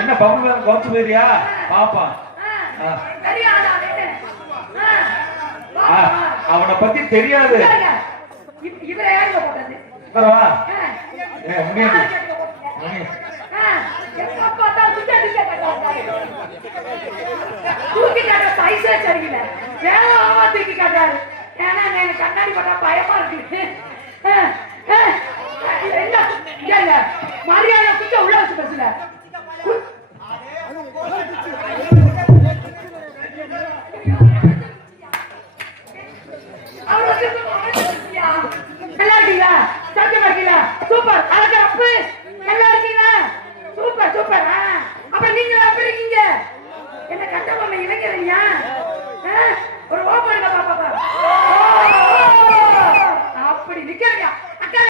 என்ன பம்பு கோத்து போயிரியா பாப்பா அவனை பத்தி தெரியாது. இவரை யாருங்க போட்டது? தூக்கி காட்டுற சைஸே சரியில்லை. வேகமா தூக்கி காட்டாரு. ஏன்னா எனக்கு கண்ணாடி போட்டா பயமா இருக்கு. மரியாதை குச்ச உள்ள வச்சு பேசல.